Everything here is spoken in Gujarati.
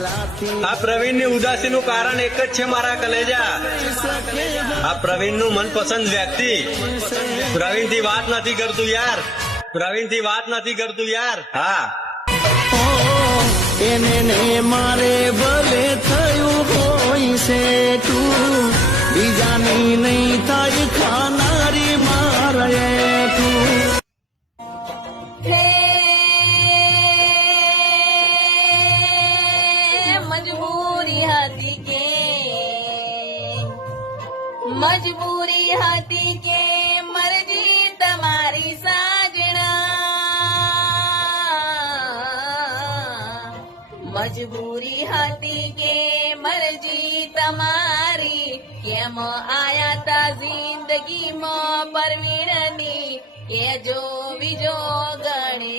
આ પ્રવીણની ઉદાસીનું કારણ એક જ છે મારા કલેજા. આ પ્રવીણનું મનપસંદ વ્યક્તિ પ્રવીણથી વાત નથી કરતું યાર. પ્રવીણથી વાત નથી કરતું યાર. હા, એને ને મારે ભલે થયું હોય છે તું, બીજાની નહીં થાય ખાનારી મારે તું. મજબૂરી હતી કે મજબૂરી હતી કે મરજી તમારી સાજણા, મજબૂરી હતી કે મરજી તમારી, કેમ આયા તા જિંદગીમાં પરવીણની એ જો બીજો ગણે